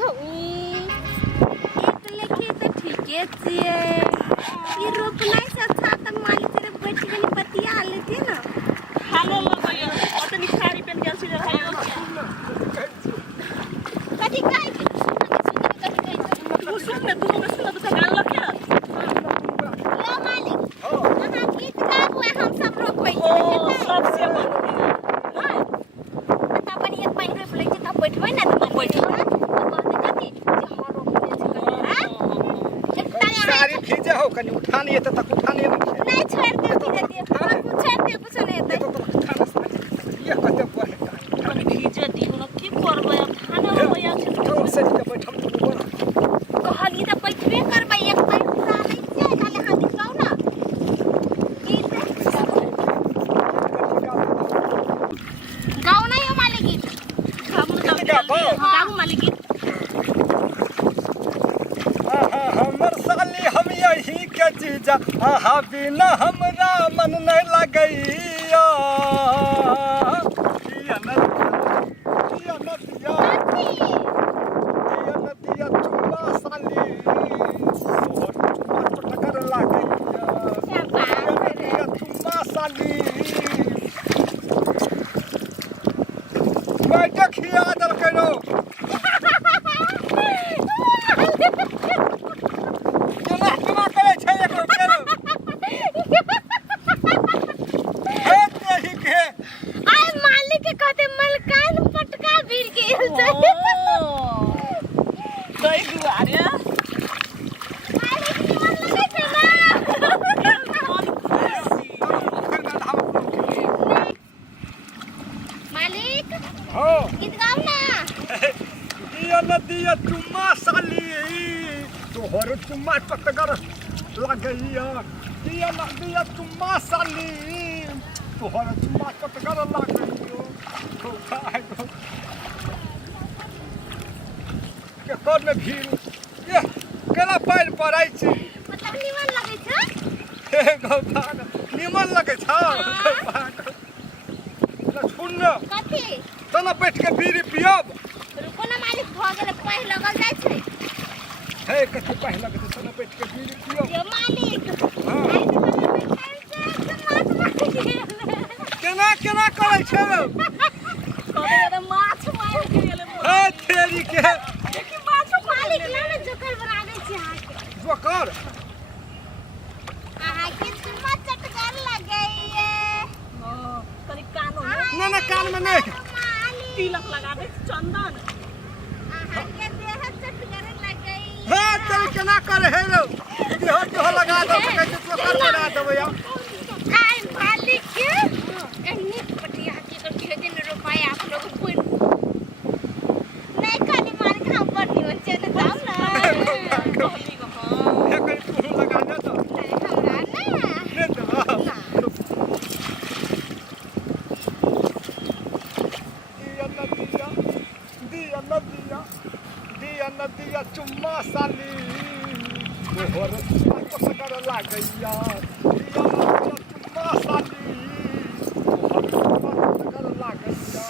धो एक लेके तो ठीके छिए ये रोपनाई से अच्छा त माली तेरे बैठ के पतिया लेते ना हालो लगयो ओतनी साड़ी पहन के आसी रे कथी काई तू सुन में दोनों में सुन तो गाल लगे लो मालिक हां गीत गाबू हम सब रोपै ओ सब से बन हां त अपन एक पाइन रोप ले त बैठबै ना त बैठबै कथी जे हम रोप दे छै हां एक ताले सारी खींचे हो कनी उठानी है तक उठानी है नहीं छोड़ दे धीरे धीरे कुछ छोड़ दे कुछ नहीं देखो तो खाना सारी ये कते पड़े कनी भीजे दियो न की करबै अब खाना होया छै तो से के बैठम तो बोल कहली त बैठबे करबै एक पाइन पूरा नहीं छै खाली हाथ दिखाओ ना गीत गाओ नहीं हो मालिक गीत गाओ मालिक गीत हमर साली हम यही के जीजा आहा बिना हमरा मन नहीं लगैया दिया नदिया चुमा साली तोहर चुमा टकर लागैया दिया चुमा साली मैं देखिया दल करो केना करे छै एक रुपया हे तेही के आय मालिक के कहते मलकान पटका भीड़ के दई दुआरे मालिक निमन लगे छै ना मालिक हो गीत गाओ ना दिया नदिया चुम्मा साली तोहर चुम्मा टकर लागैया दिया नदिया चुम्मा साली तोहर चुम्मा टकर लागैया के कोन में भीड़ ये केना पैर पड़ै छी मतलब निमन लगे छै हे गोपाल निमन लगे छ सुन कथी तना बैठ के बीड़ी पियब रुको ना मालिक भ गेल पैर लगल जाय छै हे कथी पहले लगे तना बैठ के बीड़ी पियब ये मालिक केना केना करे छै कबे रे माछ मार के गेले हे तेरी के देखि माछ मालिक ना ने जोकर बनावे छै अहाँ के जोकर अहाँ के चुम्मा चटकार लगैए हां कनी कानो ना ना कान में नहीं मालिक तिलक लगा दे चंदन अहाँ के देह चटकार लगैए हे तेरी केना करे हे रो देह लगा दो कहै छै जोकर बना देबै हम आय मालिक के एनी पटिया के कर खेती में रोपाई आप लोग कोई नहीं खाली मालिक हम पर निवन चले जाओ ना कहली ग हां हे कहीं तू लगा दे तो हमरा ना ले दो ना दिया नदिया चुम्मा साली तोहर चुम्मा टकर लागैया दिया नदिया चुम्मा साली तोहर चुम्मा टकर लागैया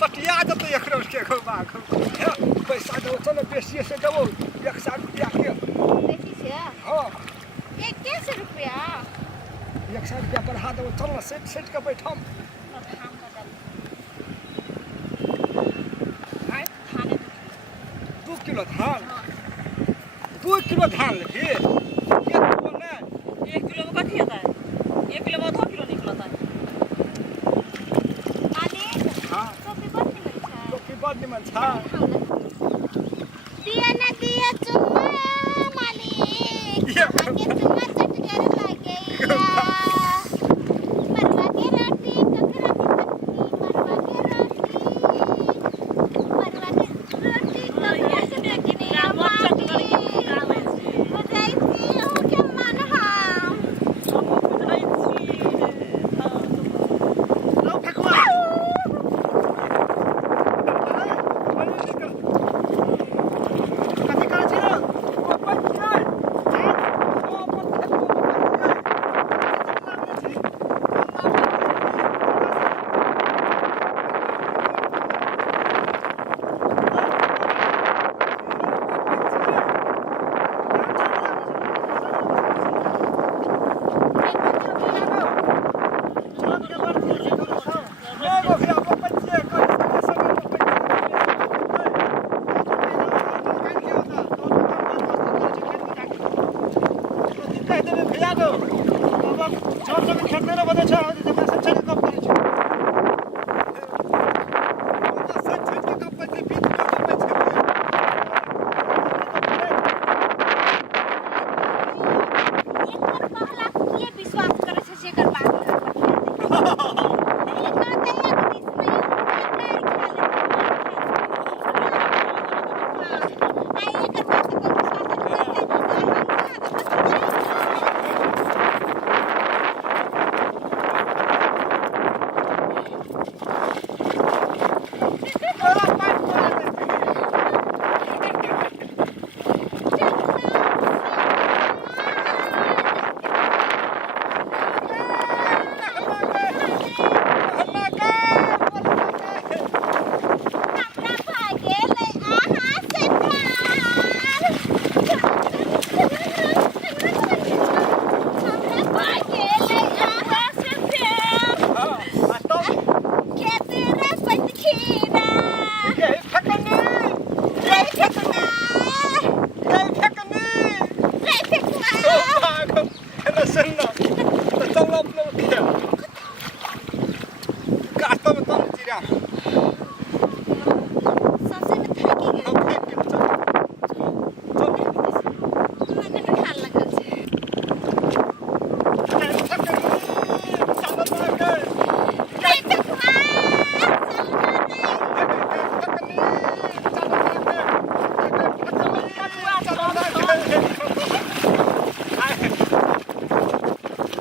पटिया देतै एकरो के घुमा पैसा देबो चलो बेसिए से देबो 100 रुपया के देखी छै हाँ 100 रुपया 100 रुपया बढ़ा देबो चलो सेट सेट के बैठम धान का दाल आय धान 2 किलो धान 2 किलो धान लेके 1 किलो ने 1 किलो में कथी होता है 1 किलो में आधा किलो निकलता है मालिक हाँ तो भी बड़ निमन छै तो की बड़ निमन छा दिया ना दिया चुम्मा मालिक अहाँ के चुम्मा चटकार लगैए मरवा के रोटी ककरा की चटनी मरवा के रोटी ककरा की चटनी बताई छी हो के मन हम लो ठकुआ मागो फिर आपको बच्चे कोई एकर कहला के विश्वास करे छै से एकर बात ना पठिया दे। ई कहते हैं कि इसमें आई एकर बात पर Gasta-me tão tirar.